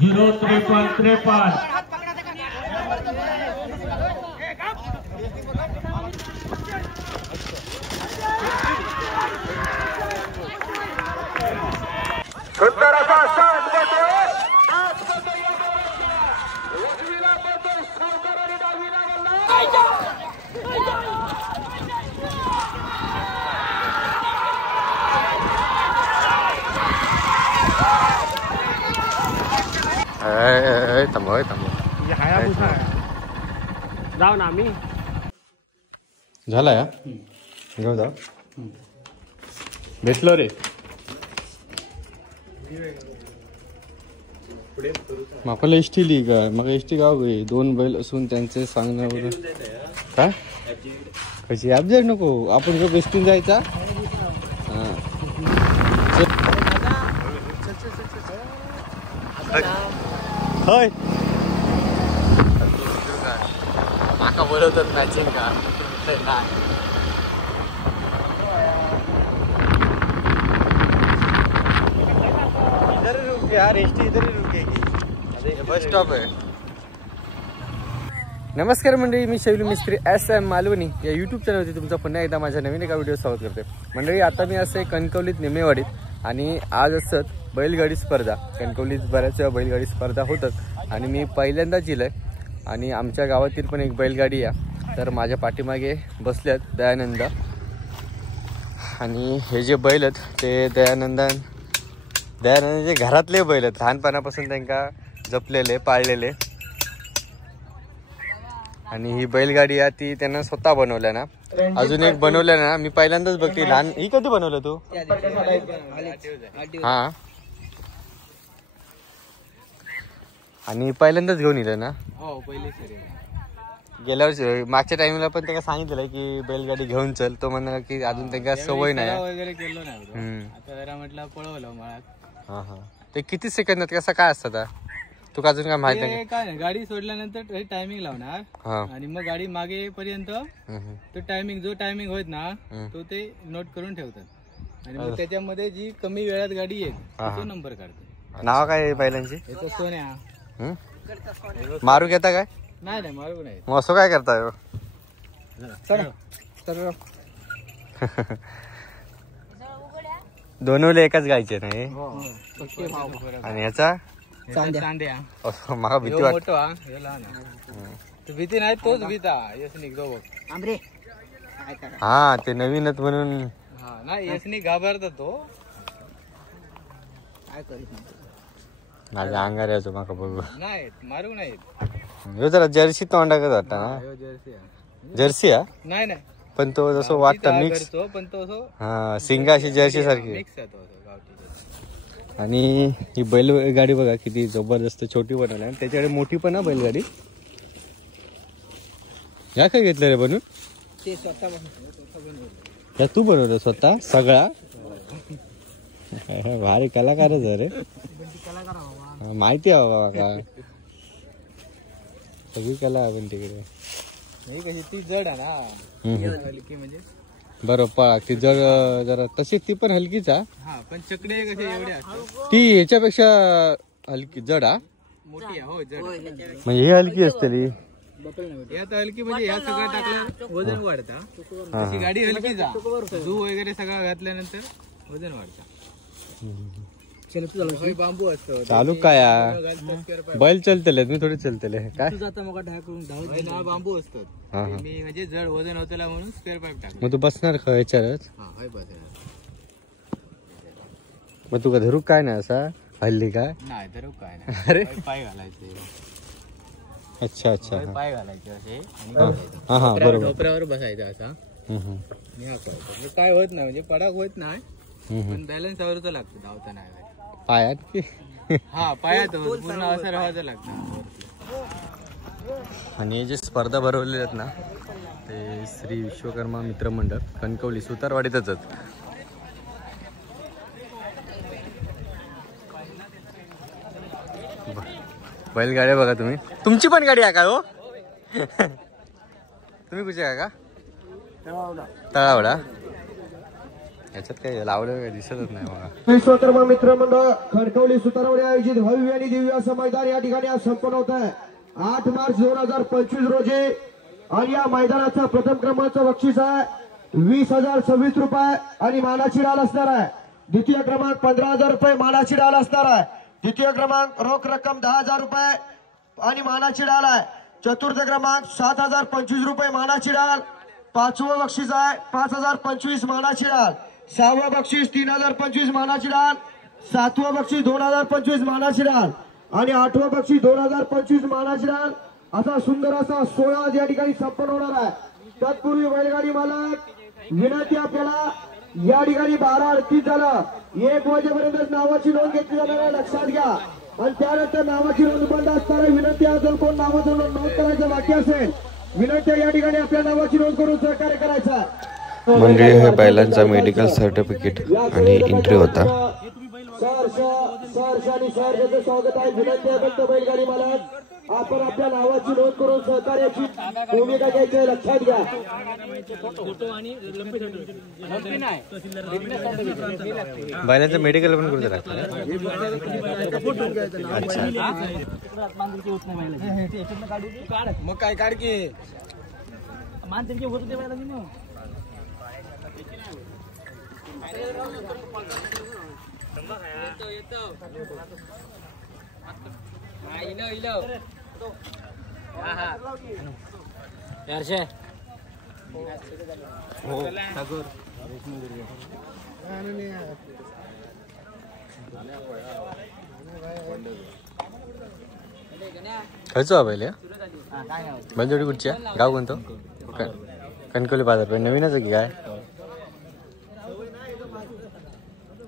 05353. सुंदर असा सात जाऊ ना आम्ही झाला या घेऊ जाऊ भेटलो रे मापाला एसटी ली का मग एसटी गाव गे दोन बैल असून त्यांचे सांगण्यावर काय कशी अपडेट नको आपण का बेस्टून जायचा होय माका बोलवतात मॅचिंग का इधर रुक यार एसटी इधर ही रुकेगी बस स्टॉप आहे नमस्कार मंडळी मी शैलू मिस्त्री SM मालवणी या यूट्यूब चॅनलवरती तुमचं पुन्हा एकदा माझ्या नवीन एका व्हिडिओ स्वागत करते मंडळी आता मी असं कणकवलीत निमेवाडीत आणि आज असत बैलगाडी स्पर्धा कणकवलीत बऱ्याच वेळा बैलगाडी स्पर्धा होतात आणि मी पहिल्यांदाच येईल आणि आमच्या गावातील पण एक बैलगाडी आहे तर माझ्या पाठीमागे बसल्यात दयानंद आणि हे जे बैल आहेत ते दयानंदचे घरातले बैल आहेत लहानपणापासून त्यांना जपलेले पाळलेले आणि ही बैलगाडी आहे ती त्यांना स्वतः बनवल्या ना अजून एक बनवल्या ना मी पहिल्यांदाच बघते लहान ही कधी बनवलं तू हा आणि पहिल्यांदाच घेऊन येलं ना हो पहिले गेल्या वर्षी मागच्या टाइमला पण त्याला सांगितलेलं की बैलगाडी घेऊन चल तो म्हणला की अजून त्यांना सवय नाही वगैरे केलं नाही आता म्हटलं पळवलं मळ्यात हा हा ते किती सेकंदात कसं काय असतं तुका अजून काय माहिती नाही काय नाही गाडी सोडल्यानंतर टायमिंग लावणार आणि मग गाडी मागे पर्यंत तो टायमिंग जो टायमिंग होत ना तो ते नोट करून ठेवतात आणि मग त्याच्यामध्ये जी कमी वेळात गाडी येईल तो नंबर काढतो नाव काय बैलांची सोन्या मारू घेता काय नाही मारू नाही मग असं काय करताय दोनवले एकाच गायचे नाही आणि ह्याचा मला भीती वाटत भीती नाही तोच भीता यश निघतो हा ते नवीनच म्हणून नाही यशनी घाबरता तो काय माझ्या अंगार यायचो माका बघू नाही मारू नाही ह्यो जरा जर्सी तोंडा कसं वाटत ना जर्सी हा नाही नाही पण तो जसं वाटतं मिक्स पण तो हा सिंगा अशी जर्सी सारखी आणि ही बैलगाडी बघा किती जबरदस्त छोटी बनवली आणि त्याच्याकडे मोठी पण आहे बैलगाडी या काय घेतलं रे बनवून ते स्वतः या तू बनवलं स्वतः सगळा भारी कलाकारच आहे रे माहिती आहे बाबा का सगळी कला आपण तिकडे कशी ती जड आहे ना हलकी म्हणजे बरोबर ती जड जरा तशी ती पण हलकीच आहे पण चकडे कसे एवढे ती ह्याच्यापेक्षा हलकी जड हा मोठी आहे हो जड म्हणजे ही हलकी असते यात हलकी म्हणजे या सगळं टाकलं वजन वाढता तशी गाडी हलकी जा झू वगैरे सगळं घातल्यानंतर वजन वाढतं बांबू असतो चालू काय बैल चलतले मी थोडे चलतले काय बांबू असतात मी म्हणजे जड वजन होतं म्हणून स्पेअर पाईप टाक मग तू बसणार का ह्याच्यावरच मग तू का धरू काय नाही असा हल्ली काय नाही धरू काय नाही अरे पाय घालायचे अच्छा अच्छा पाय घालायचे असे हा हा बरोबर ढोपऱ्यावर बसायचं असा काय होत नाही म्हणजे पडाक होत नाही पण बॅलन्स आवरचं लागतं धावताना पायात की हा पायात पूर्ण असं राहायचं लागतं आणि हे जे स्पर्धा भरवलेले आहेत ना ते श्री विश्वकर्मा मित्र मंडळ कणकवली सुतारवाडीतच बैलगाड्या बघा तुम्ही तुमची पण गाडी आहे का हो तुम्ही कुठे आहे का तळावडा याच्यात काय लावलं काय दिसतच नाही मला. विश्वकर्मा मित्र मंडळ खडकवली सुतारवाडी आयोजित भव्य आणि दिव्य असं मैदान या ठिकाणी आज संपन्न होत आहे 8 मार्च 2025 रोजी. आणि या मैदानाचा प्रथम क्रमांकाचं बक्षीस आहे 20,026 रुपये आणि मानाची डाल असणार आहे. द्वितीय क्रमांक 15,000 रुपये मानाची डाल असणार आहे. द्वितीय क्रमांक रोख रक्कम 10,000 रुपये आणि मानाची डाल आहे. चतुर्थ क्रमांक 7,025 रुपये मानाची डाल. पाचवं बक्षीस आहे 5,025 मानाची डाल. सहावं बक्षीस 3,025 मानाची डाल. सातवं बक्षीस 2,025 मानाची डाल आणि आठवं बक्षीस 2,025 मानाची डाल. असा सुंदर असा 16 या ठिकाणी संपन्न होणार आहे. तत्पूर्वी बैलगाडी मालक विनंती आपल्याला या ठिकाणी 12:38 झालं 1 वाजेपर्यंत नावाची नोंद घेतली जाणार आहे लक्षात घ्या. आणि त्यानंतर नावाची नोंद बंद असणार आहे. विनंती जर कोण नावाचं नोंद करायचं बाकी असेल विनंती या ठिकाणी आपल्या नावाची नोंद करून सहकार्य करायचं. मंडळी हे बैलांचा मेडिकल सर्टिफिकेट आणि एंट्री होता. स्वागत आहे. विनंती आहे फक्त बैलगाडी मालक आपण आपल्या नावाची नोंद करून सहकार्याची भूमिका घ्यायची आहे लक्षात घ्या. बैलांचं मेडिकल पण कुठे लागतं. मग काय काढ की खर्च हा पहिले बैलजोडी कुठची गाव कोणतं. कणकवली बाजार नवीनच आहे की काय.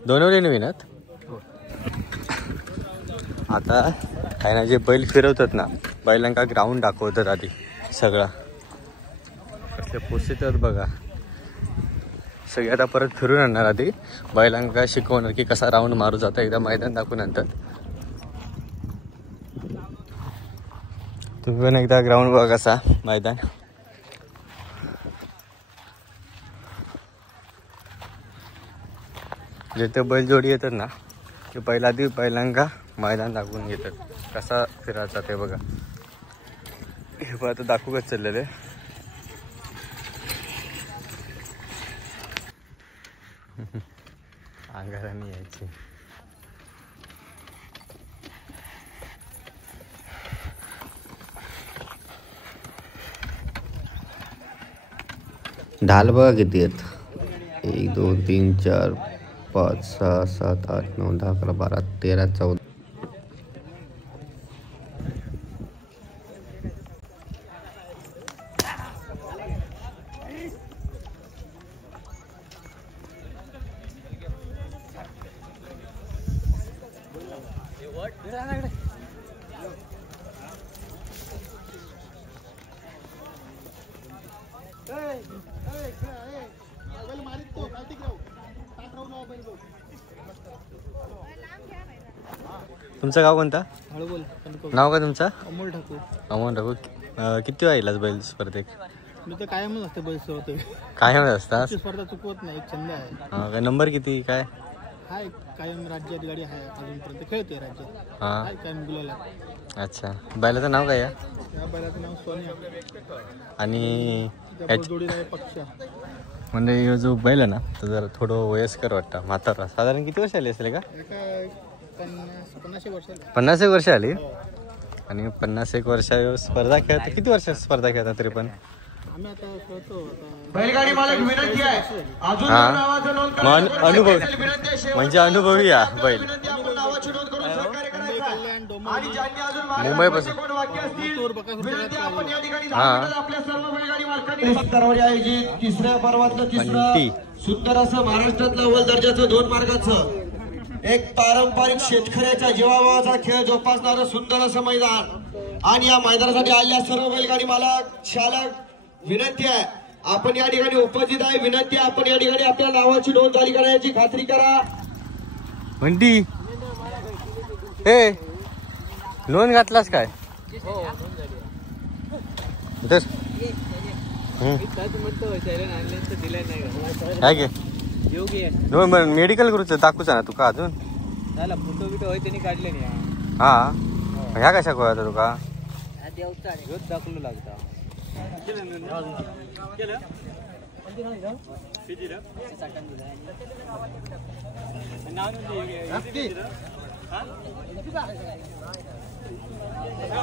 दोनवले नवीन आहेत. आता काय ना जे बैल फिरवतात ना बैलांका ग्राउंड दाखवतात आधी सगळं कसे पोचतात बघा. सगळे आता परत फिरून आणणार आधी बैलांका शिकवणार की कसा राऊंड मारू जाता एकदा मैदान दाखवून नंतर. तुम्ही पण एकदा ग्राउंड बघा कसा मैदान. जिथे बैलजोडी येतात ना ते पहिला आधी बैलांका मैदान दाखवून घेतात कसा फिरायचा ते बघा. हे पण आता दाखवूच चाललेले. अंगाराने यायची. ढाल बघा किती आहेत. 1 2 3 4 5 6 7 8 9 10 11 12 13 14. तुमचं गाव कोणता. नाव काय तुमचं. अमोल ठाकूर. अमोल ठाकूर. किती वाहिलाच बैल स्पर्धेक. मी तर कायमच असते बैल होते. कायम असतात. स्पर्धा चुकवत नाही. एक छंद आहे. काय नंबर किती काय. हाय कायम राज्यात गाडी आहे अजूनपर्यंत खेळते राज्यात. हा कायम गुलाला. अच्छा बैलाचं नाव काय आहे. या बैलाचं नाव सोनिया आणि पक्षा. म्हणजे जो बैल आहे ना तो जरा थोडं वयस्कर वाटतं म्हातारा. साधारण किती वर्ष आली असेल का. 50 वर्ष आली. आणि 50 वर्ष स्पर्धा खेळता. किती वर्ष स्पर्धा खेळता तरी पण. बैलगाडी मालक विनंती आहे अजून हा नावाचं नोंद मन अनुभव म्हणजे अनुभवी या बैल. मुंबईपासून आयोजित तिसऱ्या पर्वातलं तिसरं सुंदर असं महाराष्ट्रातलं अव्वल दर्जाचं 2 मार्गाचं एक पारंपरिक शेतकऱ्याच्या जीवाभावाचा खेळ जोपासणारं सुंदर असं मैदान. आणि या मैदानासाठी आलेल्या सर्व बैलगाडी मालक चालक विनंती आहे आपण या ठिकाणी उपस्थित आहे. विनंती आहे आपण या ठिकाणी आपल्या नावाची नोंद झाली करण्याची खात्री करा. म्हणती हे नोंद घातलास काय. काय घे योगी आहे. मेडिकल करूच दाखवूचा ना तुका अजून झाला फोटो बिटो होय त्यांनी काढले नाही. हा ह्या कशा कळता तुका रोज दाखवलं लागता.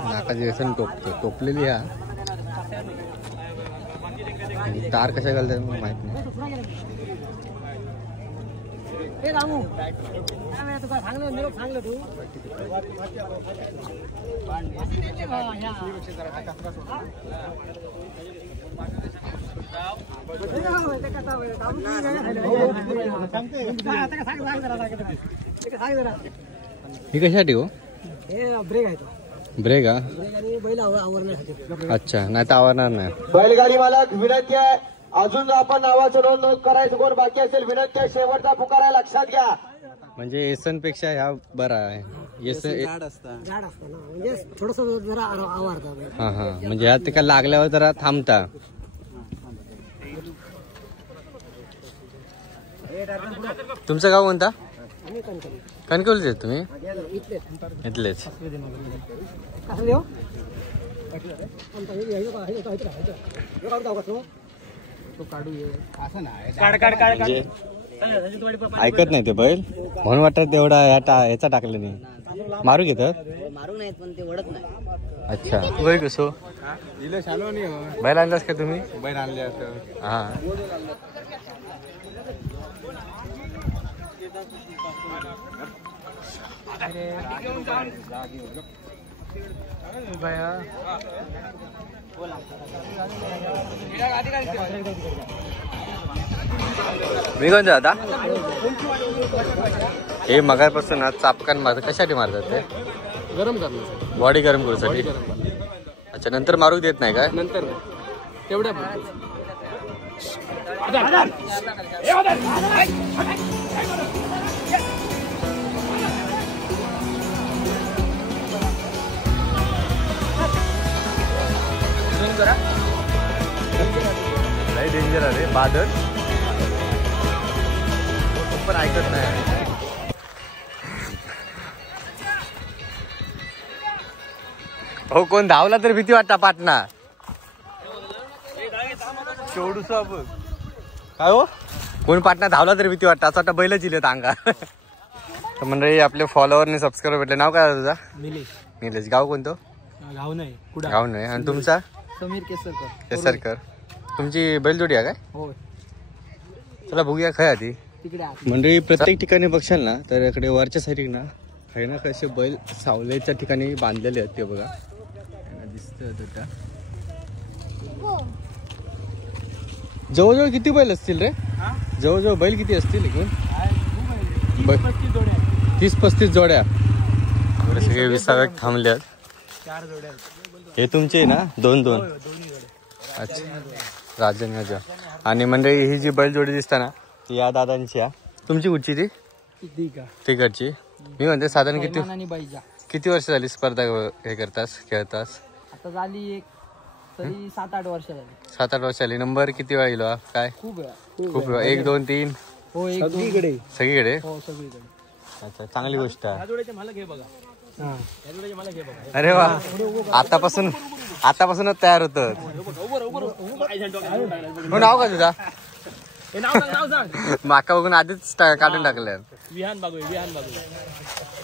नाकाची व्यसन टोपलेली हा तार कशा घालतात मला माहित नाही. ही कशासाठी हो? ब्रेक हा. अच्छा नाही तर आवरणार नाही. बैलगाडी मालक विनंती आहे, अजून आपण नावाचं नोंद करायचं कोण बाकी असेल विनंती आहे, शेवटचा पुकार आहे लक्षात घ्या. म्हणजे एसन पेक्षा ह्या बरा आहे. म्हणजे थोडस जरा आवडतं. हा हा म्हणजे ह्या तिका लागल्यावर जरा थांबता. तुमचं गाव कोणता? कणकवलीचे तुम्ही? इथलेच. म्हणजे ऐकत नाही ते बैल म्हणून वाटत तेवढा ह्याचा टाकलं नाही. मारू घेतात मारू नाहीत पण ते ओढत नाही. अच्छा बैल कसो बैल आणलास का तुम्ही? बैल आणले हा मी कोणतं आता हे मगापासून ना चापकान मारतात. कशासाठी मारतात ते? गरम करण्यासाठी, बॉडी गरम करूसाठी. अच्छा नंतर मारू देत नाही काय? नंतर तेवढ्या लय डेंजर आहे बादल पण ऐकत नाही. हो कोण धावला तर भीती वाटता पाटणा शेवडूस काय हो कोण पाटणा धावला तर भीती वाटतं. असं वाटतं बैलच इलेत अंगा. तर मंडळी आपले फॉलोअरने सबस्क्राईबर भेटले. नाव काय तुझा? निलेश. गाव कोणतं? गाव नाही गाव नाही. आणि तुमचा? समीर केसरकर. केसरकर. तुमची बैलजोडी आहे काय? हो चला बघूया खय आधी. तिकडे मंडळी प्रत्येक ठिकाणी बघशाल ना तर इकडे वरच्या साईड ना काही ना कसे बैल सावलेच्या ठिकाणी बांधलेले आहेत. ते बघा दिसत. जवळजवळ किती बैल असतील रे? जवळजवळ बैल किती असतील एकूण? 30-35 जोड्या. सगळे विसाव्यात थांबले आहेत. 4 जोड्या. हे तुमचे ना? 2-2. अच्छा राजन राजा. आणि मंडळी ही जी बैलजोडी दिसता ना ती या दादांची आहे. तुमची कुठची ती? तिकडची. मी म्हणते साधारण किती वर्ष झाली स्पर्धा हे करतास खेळतास? आता झाली एक तरी 7-8 वर्ष झाली. 7-8 वर्ष झाली. नंबर किती वेळा येलो काय? खूप 1, 2, 3 हो सगळीकडे. सगळीकडे. हो सगळीकडे. अच्छा चांगली गोष्ट आहे. मला घे बघा. अरे वा आतापासूनच तयार होत. नाव का तुझा? माका बघून आधीच काढून टाकलं. विहान बागू.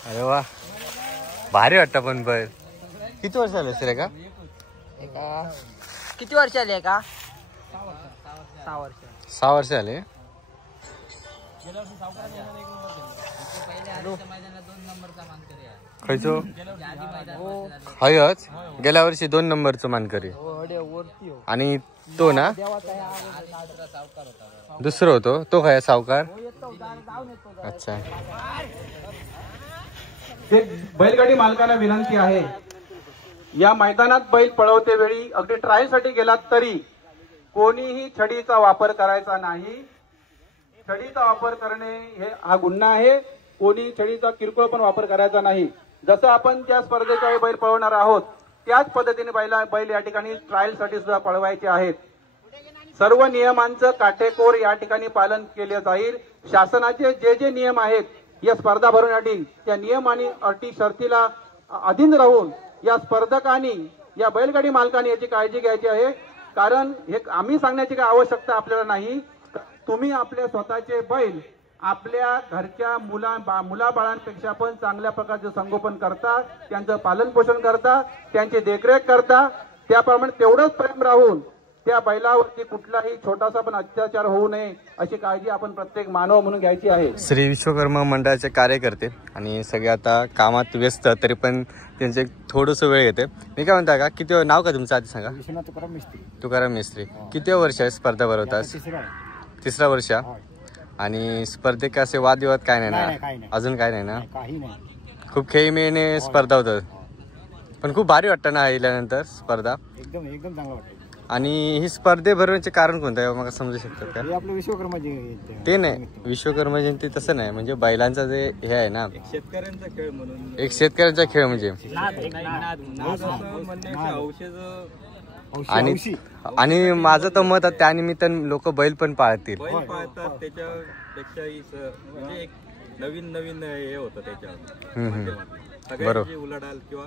अरे वा भारी वाटतं पण बैल. किती वर्ष झाले असेल का? किती वर्ष आले का? 6 वर्ष झाले. खयचो? हयच गेल्या वर्षी 2 नंबरचं मानकरी. आणि तो ना दुसरं होतो तो काय सावकार? अच्छा. बैलगाडी मालकांना विनंती आहे, या मैदानात बैल पळवते वेळी अगदी ट्रायल साठी गेलात तरी कोणीही छडीचा वापर करायचा नाही. छडीचा वापर करणे हा गुन्हा आहे. कोणी छडीचा किरकोळ पण वापर करायचा नाही. जसं आपण त्या स्पर्धेच्या वेळी बैल पळवणार आहोत त्याच पद्धतीने बैल या ठिकाणी ट्रायल साठी सुद्धा पळवायचे आहेत. सर्व नियमांचं काटेकोर या ठिकाणी पालन केले जाईल. शासनाचे जे जे नियम आहेत या स्पर्धा भरवण्यासाठी त्या नियम आणि अटी शर्तीला अधीन राहून या स्पर्धकांनी या बैलगाडी मालकांनी याची काळजी घ्यायची आहे. कारण हे आम्ही सांगण्याची काही आवश्यकता आपल्याला नाही. तुम्ही आपले स्वतःचे बैल आपल्या घरच्या मुलाबाळांपेक्षा पण चांगल्या प्रकारचे संगोपन करता, त्यांचं पालन पोषण करता, त्यांची देखरेख करता. त्याप्रमाणे तेवढंच प्रेम राहून त्या बैलावरती कुठलाही छोटासा पण अत्याचार होऊ नये अशी काळजी आपण प्रत्येक मानव म्हणून घ्यायची आहे. श्री विश्वकर्मा मंडळाचे कार्यकर्ते आणि सगळे आता कामात व्यस्त, तरी पण त्यांचे थोडंसं वेळ येते. मी काय म्हणता का, किती नाव का तुमचं आधी सांगा? तुकाराम मिस्त्री. किती वर्ष आहे स्पर्धा भरवतात? तिसरा वर्ष. आणि स्पर्धेक असे वादविवाद काय नाही ना? अजून काय नाही ना? खूप खेळीमेळीने स्पर्धा होतात, पण खूप भारी वाटतं ना आल्यानंतर स्पर्धा? एकदम एकदम चांगलं वाटतं. आणि ही स्पर्धे भरवण्याचे कारण कोणतं आहे मला समजू शकतात का? आपलं विश्वकर्मा जयंती. ते नाही, विश्वकर्मा जयंती तसं नाही, म्हणजे बैलांचा जे हे आहे ना, शेतकऱ्यांचा खेळ म्हणून, एक शेतकऱ्यांचा खेळ म्हणजे. आणि माझं तर मत आहे त्यानिमित्तानं लोक बैल पण पाळतील. त्याच्यापेक्षाही म्हणजे एक नवीन नवीन हे होतं त्याच्यावर. बरोबर. उलाढाल किंवा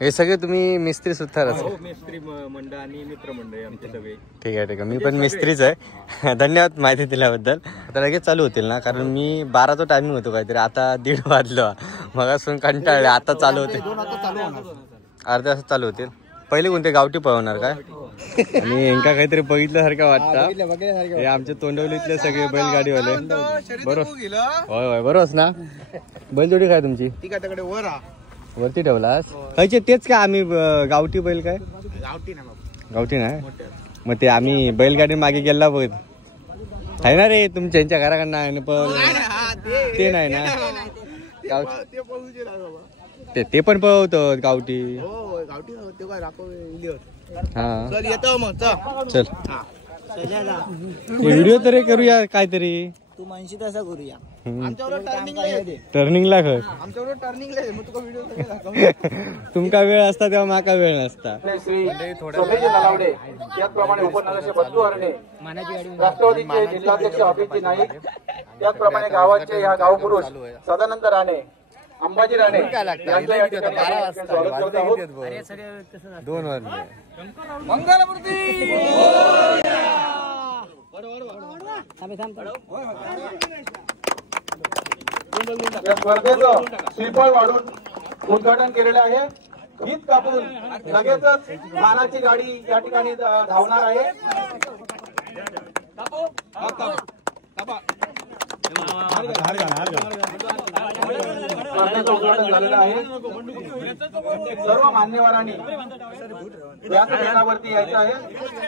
हे सगळे तुम्ही मिस्त्री सुद्धा? मिस्त्री मंडळ आणि मित्रमंडळ आमचे सगळे. ठीक आहे ठीक आहे, मी पण मिस्त्रीच आहे. धन्यवाद माहिती दिल्याबद्दल. आता लगेच चालू होतील ना? कारण मी 12चा टायमिंग होतो काहीतरी, आता 1:30 वाजलं. मग असून कंटाळले, आता चालू होते. अर्ध्या तास चालू होतील. पहिले कोणते गावठी पळवणार काय? आणि यांका काहीतरी बघितल्यासारखं वाटतं. हे आमच्या तोंडवलीतले सगळे बैलगाडीवाले. बरोबर? होय होय, बरोबर ना? बैलजोडी काय तुमची? वरती ठेवलास? खायचे तेच काय? आम्ही गावठी बैल काय? गावठी नाही. मग ते आम्ही बैलगाडी मागे गेला बघ आहे ना रे, तुमच्या घराकडनं आहे पण ते नाही ना? ते पण पळवतो गावठी. हा चल, व्हिडिओ तरी करूया काहीतरी. तू म्हणशी तसं करूया. टर्निंगला खर तुमका वेळ असता तेव्हा माका वेळ नसता. त्याचप्रमाणे उपनगराचे बंधू हरणे, राष्ट्रवादीचे जिल्हाध्यक्ष अभिजित नाईक, त्याचप्रमाणे गावाचे या गावपुरुष सदानंद राणे, अंबाजी राणे, 2 वाजले. या स्पर्धेचं श्रीफळ वाढून उद्घाटन केलेलं आहे. हीच कापून लगेचच मानाची गाडी या ठिकाणी धावणार आहे. स्पर्धेचं उद्घाटन झालेलं आहे. सर्व मान्यवरांनी व्यासपीठावरती यायचं आहे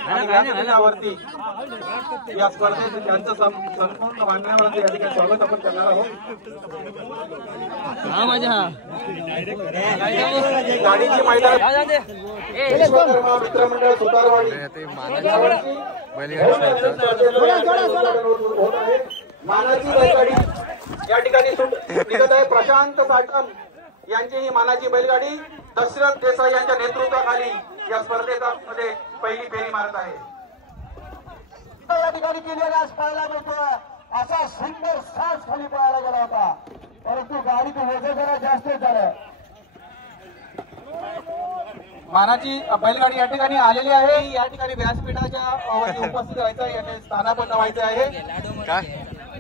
आणि व्यासपीठावरती या स्पर्धेत त्यांचं संपूर्ण मान्यवरांचं या ठिकाणी स्वागत आपण करणार आहोत. गाडीची मैदान विश्वकर्मा मित्रमंडळ सुतारवाडी मानाची बैलगाडी या ठिकाणी निघत आहे. प्रशांत साटम यांची ही मानाची बैलगाडी दशरथ देसाई यांच्या नेतृत्वाखाली या स्पर्धेमध्ये पहिली फेरी मारत आहे. या ठिकाणी केलेला पाहायला मिळतोय. असा सुंदर साज खाली पाहायला गेला होता, परंतु गाडीचं वजन जरा जास्त झालं. मानाची बैलगाडी या ठिकाणी आलेली आहे. या ठिकाणी व्यासपीठाच्या उपस्थित व्हायचं आहे, या ठिकाणी स्थानापन्न व्हायचं आहे. काय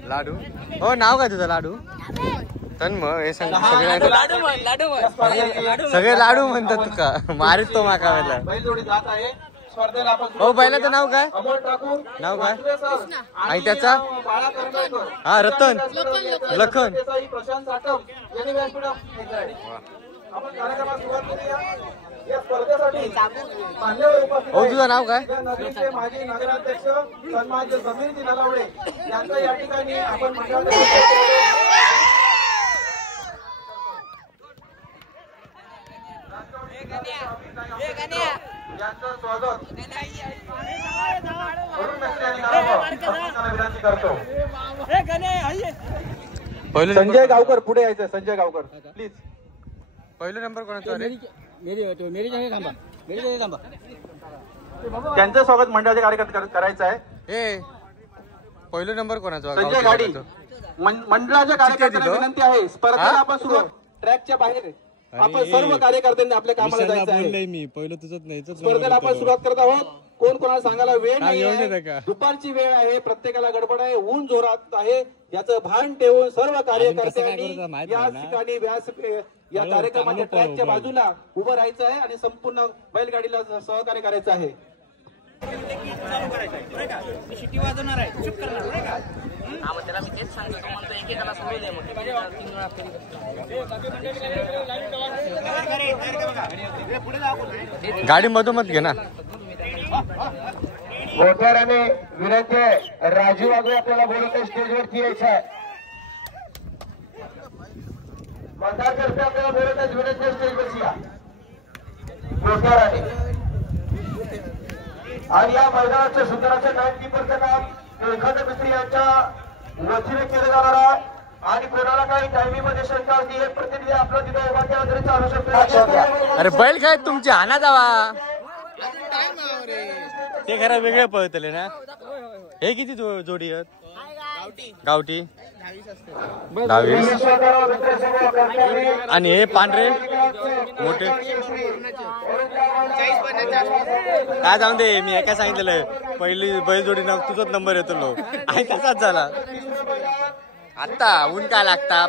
लाडू? हो, नाव काय तुझं? लाडू तन्म. हे सगळे लाडू म्हणतात का? मारित तो माका वेळेला. बैलजोडी जात आहे स्पर्धेला. आपण हो, बैलाचं नाव काय? अमोल ठाकूर, नाव काय? आणि त्याचा? बाळा करंबेकर, हा, रतन, लखन. प्रशांत साटम यांनी व्यासपीठावर आपण कार्यक्रमाला सुरुवात करूया. या स्पर्धेसाठी मान्यवर उपस्थित हो, तुझं नाव काय? नगरीचे माजी नगराध्यक्ष सन्माननीय समीरजी नलावडे यांचं या ठिकाणी आपण मंडळात यांचं स्वागत विनंती करतो. संजय गावकर पुढे यायचं. संजय गावकर प्लीज. पहिला नंबर कोणाचा? त्यांचं स्वागत मंडळाच्या कार्यकर्ते करायचं आहे. ए पहिला नंबर कोणाचा? संजय गाडी मंडळाच्या कार्यकर्त्यांना विनंती आहे, स्पर्धेला आपण सुरुवात ट्रॅकच्या बाहेर आपण सर्व कार्यकर्त्यांनी आपल्या कामाला जायचं आहे. मी पहिलं तुझंच नाही स्पर्धेला आपण सुरुवात करत आहोत. कोण कोणाला सांगायला वेळ नाही, दुपारची वेळ आहे, प्रत्येकाला गडबड आहे, ऊन जोरात आहे, याचं भान ठेवून सर्व कार्यकर्त्यांनी या ठिकाणी या कार्यक्रमाच्या ट्रॅकच्या बाजूला उभं राहायचं आहे आणि संपूर्ण बैलगाडीला सहकार्य करायचं आहे. शिट्टी वाजवणार आहे, चुप करणार नाही का? हा, मग त्याला मी तेच सांगतो, तो म्हणतो एकेकाला सांगू दे. मग गाडी मधोमध घे ना. मोठ्याने विनंती आहे, राजू वाघे आपल्याला बोलत आहे, स्टेजवरती यायचं आहे. मतदारतर्फे आपल्याला बोलत आहे, विनंती आहे, स्टेजवरती या मोठ्याने. आणि या मैदानाचं सुंदराचं टाइमकीपरचं काम एखाद्या मिस्त्री यांच्या वतीने केलं जाणार आहे. आणि कोणाला काही टायमिंग मध्ये शंका असली, एक प्रतिनिधी आपला तिथे उभा केला तरी चालू शकतो. अरे बैल काय तुमची हाना जावा, ते खरं वेगळे पळतले ना. हे किती जोडी आहेत? गावठी 22 आणि हे पांढरे मोठे काय जाऊन दे. मी काय सांगितलेलं, पहिली बैलजोडी ना तुझाच नंबर येतो लो. आणि तसाच झाला. आता ऊन काय लागतात.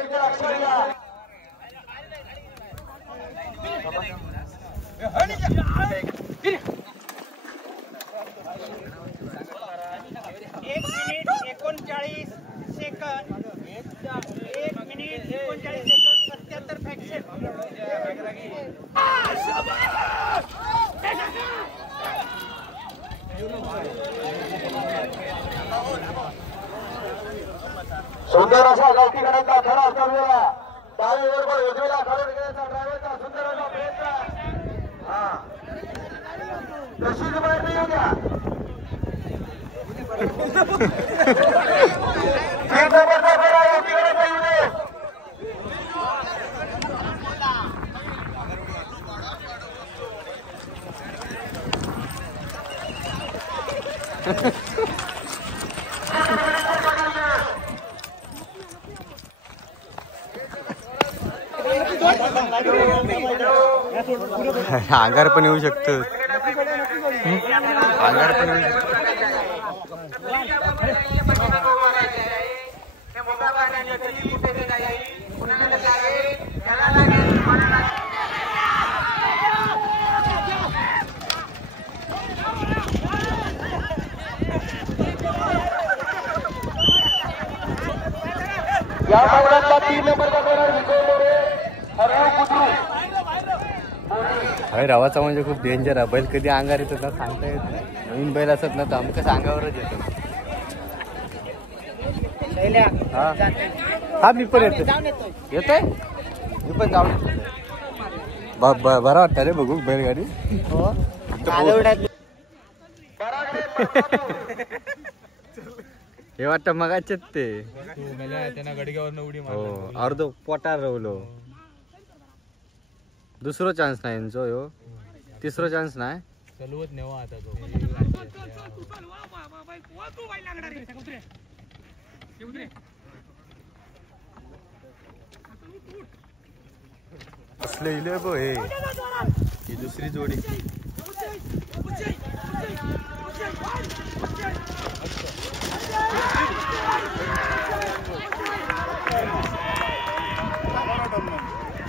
सुंदर असा गावठी गडाचा आखाडा असलेला डावीबरोबर उजवीला आखाडा घेण्याचा ड्रायव्हरचा सुंदर असा प्रयत्न. हा, तशीच बाहेर नाही येऊ द्या. तीन नंबरचा फेरा गावठी गडाचा येऊ दे. अंगार पण येऊ शकतो. अंगार पण येऊ शकतो. या मैदानातला 3 नंबरचा फेरा विजय हरव कुत्रू. अरे रवाचा म्हणजे खूप डेंजर आहे. बैल कधी अंगार येतो ना सांगता येत नाही. नवीन बैल असत ना तर आम्ही कसं अंगावरच येतो. हा मी पण येतोय. मी पण जाऊन बरं वाटतं रे बघू बैलगाडी. हे वाटतं मगाचेच ते त्यांना गडग्यावर उडी मारली. अर्ध पोटार रवलो. दुसरो चान्स नाही यांचो. यो तिसरो चान्स नाही. चलवत नेवा आता तो. असले इले बो हे ही दुसरी जोडी.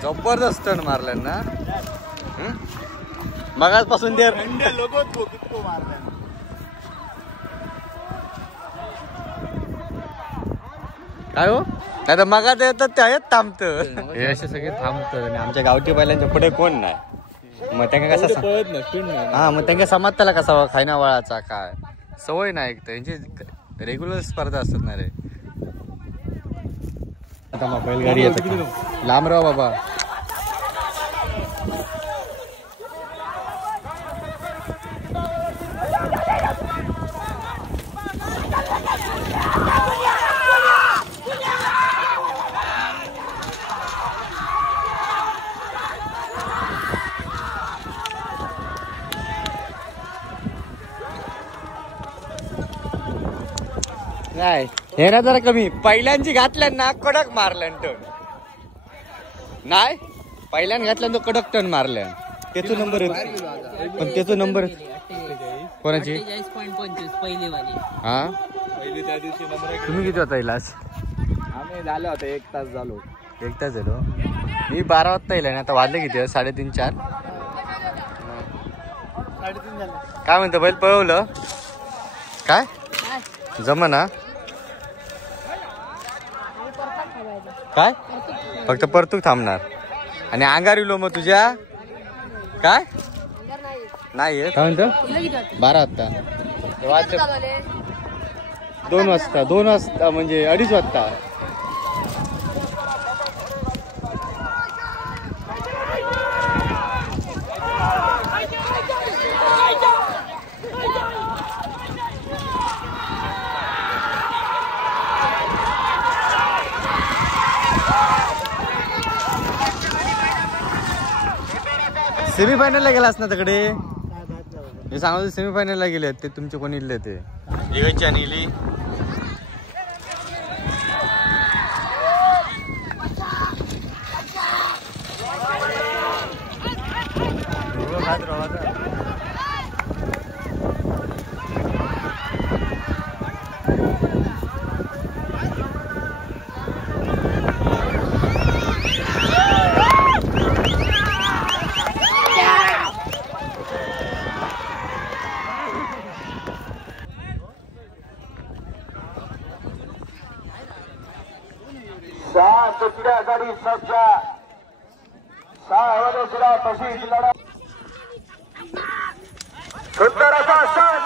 जबरदस्त टर्न मारल्या ना. मगाचपासून ते काय हो नाही तर मगाच येतात ते आहेत थांबतं. हे असे सगळे थांबतं आणि आमच्या गावठी बैलांच्या पुढे कोण नाही. मग त्यांना कसं हा मग त्यांना समाजताला कसा खायना वळाचा काय सवय नाही. त्यांची रेग्युलर स्पर्धा असतात ना रे. आता मग बैलगाडी येतात लांब राहा बाबा. नाही हे ना जरा कमी पहिल्यांची घातल्या ना कडक मारल्यान टन नाही पहिल्यान घातल्यान तो कडक टन मारल्या त्याचा नंबर पण त्याचा नंबर कोणाची 48.25 पहिली वाली हा तुम्ही किती होता इलाज आम्ही झालो होता 1 तास झालो 1 तास झालो मी 12 वाजता येईल ना आता वाजले किती 3:30 4 काय म्हणतो बैल पळवलं काय जमना काय फक्त परतूक थांबणार आणि अंगार इलो मग तुझ्या काय नाही काय म्हणतो 12 वाजता 2 वाजता म्हणजे 2:30 वाजता सेमीफायनलला गेलास ना तिकडे हे सांगतो सेमीफायनलला गेले ते तुमचे कोणी इथले ते इकडची आणि इली दुसऱ्या गाडी सज्जा 6 दुसरा तशीच लढा सुंदर असा साथ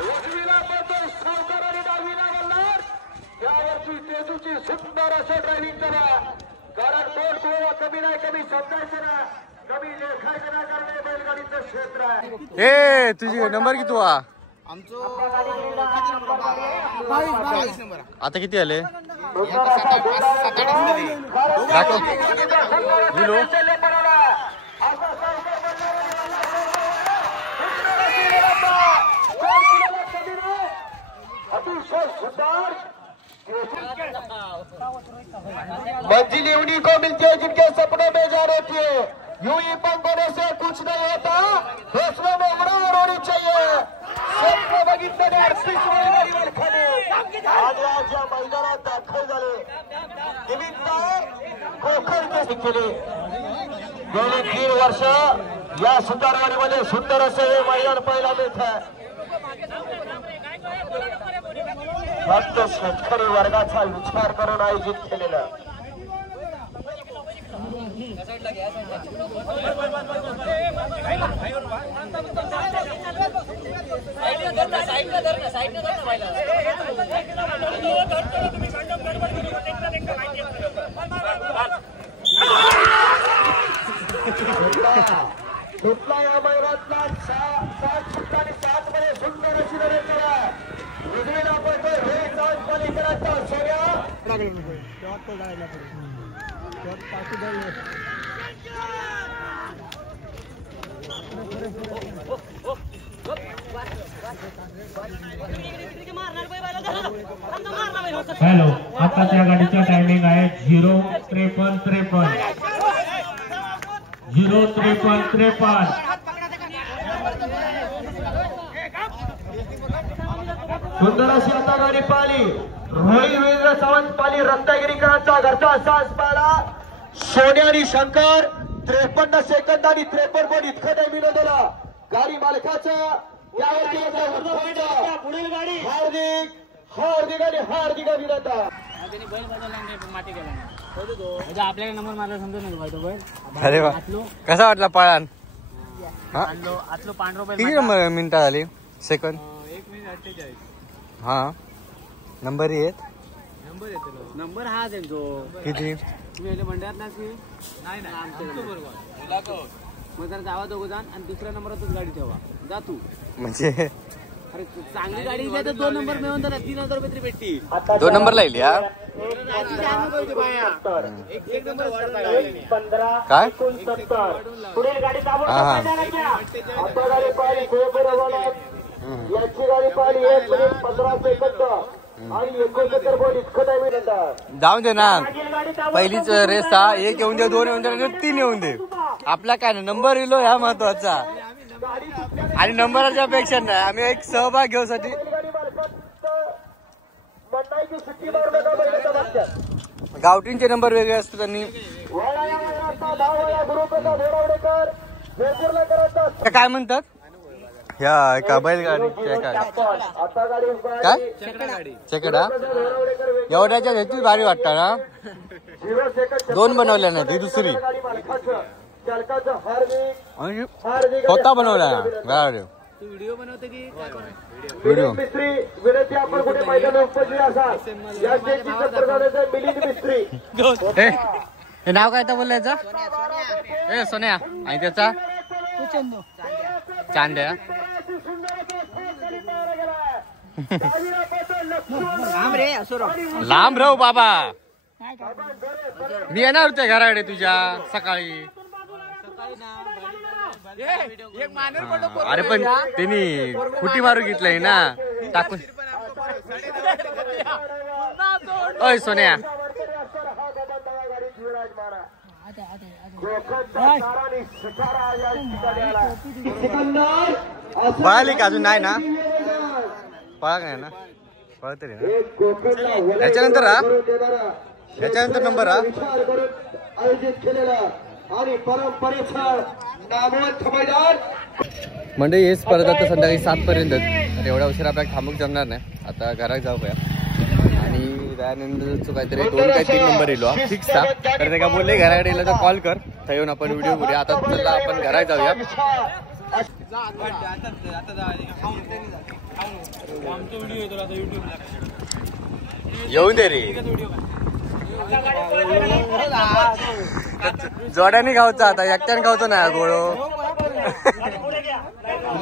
उजवीला पडतोय सावकार आणि डावीला बल्लार त्यावरची तेजूची सुंदर असं ड्रायव्हिंग करा कारण बोट गोवा कमी नाही कमी समजायचं ना कमी लेखायचं ना कारण बैलगाडीचं क्षेत्र आहे ए तुझी नंबर किती वा आता किती आले मंजिल उन्हीं को मिलती है जिनके सपनों में जा रही थी यूं ही पंख होने से कुछ नहीं होता हौसलों में उड़ान होनी चाहिए स्वप्न बघितल्याने अडतीस बैलगाडीवर खाली आज या मैदानात दाखल झाले निमित्त कोकण केले गेली 3 वर्ष या सुतारवाडीमध्ये सुंदर असे हे मैदान पाहायला मिळत आहे फक्त शेतकरी वर्गाचा विचार करून आयोजित केलेलं कुठला या मैदानातला 7 फूट आणि 7 मध्ये सुंदर अशी लढत करा उजवीला पडतोय हे जाऊन पलीकडचा सोन्या हॅलो आता त्या गाडीचा टायमिंग आहे 0:53 सुंदर अशी आता गाडी पाहिली रोहित वीरेंद्र सावंत पाली रत्नागिरीकरांचा घरचा सास पाला सोन्या आणि शंकर 53 सेकंद आणि 53 पॉईंट इतकं टायमिंग दिला गाडी मालकाचा पुढील गाडी हार्दिक अभिनंदन बैल बदलला माती गेला आपल्याला नंबर मारला समजून नाही तो बैल अरे वा कसा वाटला पळान आतलो पांढरो बैल किती मिनिटं झाली सेकंद 1 मिनिट 48 हा नंबर येत नंबर हा त्यांचो किती तुम्ही मंडळात ना की नाही आमच्या बरोबर मग जर जावा दोघं जाण आणि दुसऱ्या नंबरातच गाडी ठेवा जा तू म्हणजे अरे चांगली गाडी घ्या तर 2 नंबर मिळून तर 3000 रुपये तरी भेटतील 2 नंबर लाईल या एक नंबर काय पुढील गाडी हा यांची गाडी पाहिली 1 मिनिट 15 सेकंद आणि 69 बॉल इतकं टाइम येतात. जाऊन दे ना, पहिलीच रेस हा, 1 येऊन दे, 2 येऊन दे, 3 येऊन दे. आपला काय ना नंबर इलो ह्या महत्वाचा, आणि नंबराच्या पेक्षा नाही, आम्ही एक सहभाग घेऊसाठी गावठींचे नंबर वेगळे असतात. आणि काय म्हणतात ह्या का बैलगाडी काय चेकडा एवढ्याच्या ह्याची भारी वाटतं ना. 2 बनवल्या नाही, ती दुसरी स्वतः बनवल्या गाडी. व्हिडिओ बनवतो की व्हिडिओ विनंती आपण कुठे मैदानात उपस्थित असाल या स्टेजची संपर्काने मिलिंद मिस्त्री. हे नाव काय तर बोलायचं ए सोन्या, आणि त्याचा चांद्या. लांब राहू बाबा, मी येणार होते घराकडे तुझ्या सकाळी. अरे पण त्यांनी खुटी मारू घेतलंय ना टाकून. ओय सोन्या, पळाली का अजून? नाही ना, पळा काय ना, पळा तरी ना. याच्यानंतर याच्यानंतर नंबर आयोजित केलेला आणि परंपरेचं नामवंत मैदान म्हणजे ही स्पर्धा तर संध्याकाळी 7 पर्यंत. एवढ्या उशीर आपल्याला थांबूक जमणार नाही, आता घरात जाऊया. आणि त्यानंतर काहीतरी 2 काय 3 नंबर येलो फिक्स था, तर ते का बोलले घराकडे येईल तर कॉल कर, तर येऊन आपण व्हिडिओ करूया. आता चला आपण घरात जाऊया. येऊन दे रे, जोड्याने खाऊचा, आता एकट्याने खाऊचा नाही गोळो.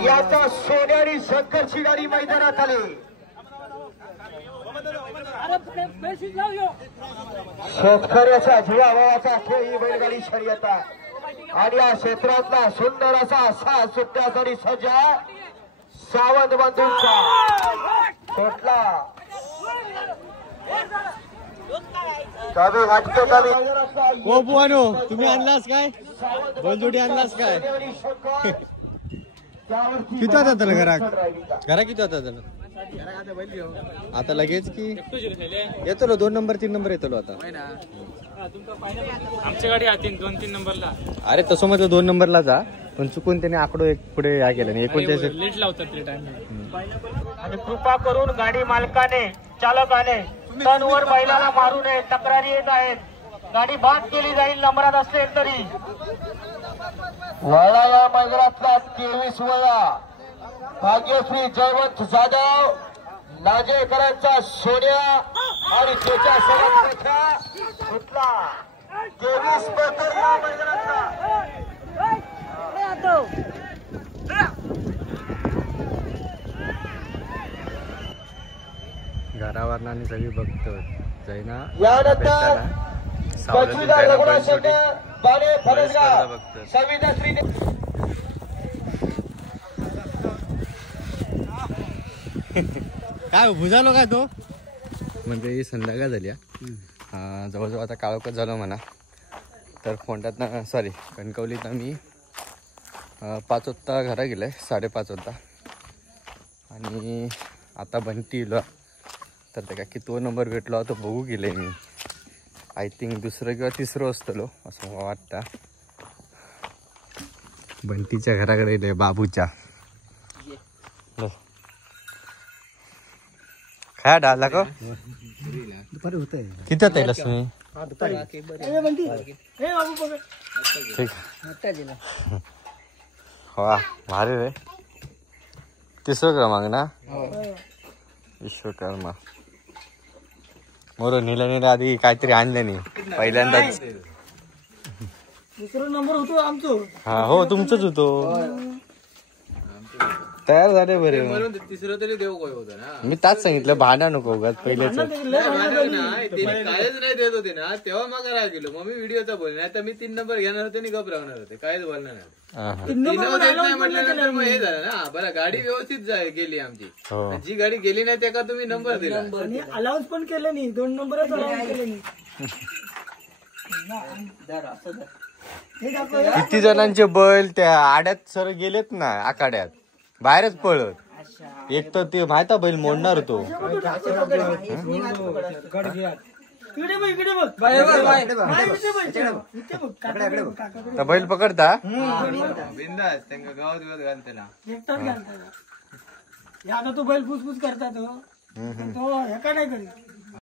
याचा सोन्यारी शंकरची गाडी मैदानात आली. शेतकऱ्याचा जीवाभावाचा खेळ ही बैलगाडी शर्यत आणि या क्षेत्रातला सुंदर असा 6 सुट्ट्यासाठी सज्ज सावंत बंधूंचा कोटला कमी वाटतो कमी. ओ बुवानो, तुम्ही आणलास काय? बंदुडी आणलास काय? किती होता त्याला घरा किती होता त्याला? आता लगेच की येतो 2 नंबर 3 नंबर येतो आता. आमच्या गाडी 2-3 नंबरला. अरे तसं मध्ये 2 नंबरला जा, पण चुकून त्याने आकडो एक पुढे या केलं नाही. एकूण त्याचे लेट लावतात ते टाइम. आणि कृपा करून गाडी मालकाने चालकाने तनवर बैलाला मारू नये, तक्रारी येत आहेत. गाडी बाद केली जाईल नंबरात असेल तरी. वळा या मैदानातला 23 वया भाग्यश्री जयवंत जाधव, नाजेकरांचा सोन्या आणि त्याच्या सोबत कुठला 23 पत्र या मैदानातला. घरावर आणि सगळी बघतो जैना यानंतर 25 रघुनाथ शेट्टी बाणे फरसगाव सविता श्री. काय भुजालो काय तो म्हणजे ही संध्याकाळ झाली. जवळजवळ आता काळोखच झालं म्हणा. तर फोंड्यातनं सॉरी कणकवलीतनं मी 5 वाजता घरा गेलं 5:30 वाजता. आणि आता बंटी इलो, तर ते काय कितवा नंबर भेटलो तो बघू गेले मी. आय थिंक 2रा किंवा 3रा असतलो असं मला वाटतं. बंटीच्या घराकडे येईल बाबूच्या. काय डाला का दुपारी होत आहे किती होत आहे तुम्ही? वा भारी रे. 3रा क्रमांक ना विश्वकर्मा. मोर नीला आधी काहीतरी आणलं नाही पहिल्यांदाच. 2रा नंबर होतो आमचं. हा हो तुमचंच होतो. तयार झाले बरे म्हणून तिसरं तरी देऊ काय होतं ना. मी ताच सांगितलं भांडा नको उगाच पहिलेच त्याने कायच नाही देत होते ना तेव्हा मग राग गेलो. मग मी व्हिडिओचा बोल नाही तर मी 3 नंबर घेणार होते आणि गप राहणार होते कायच बोलणार नाही. 3 नंबर देत नाही म्हटल्यानंतर मग हे झालं ना. बरं गाडी व्यवस्थित गेली आमची. जी गाडी गेली नाही त्याका तुम्ही नंबर दिला. अलाउन्स पण केलं नाही 2 नंबरच अलाउन्स केले नाही. किती जणांचे बैल त्या आड्यात सर गेलेत ना आखाड्यात बाहेरच पळत. एक तर ते माहिती बैल मोडणार तो बैल पकडता बिंदास त्यांना गावात दिवस घाल त्याला आता तो बैल फुसफुस करता तो एका नाही करीत.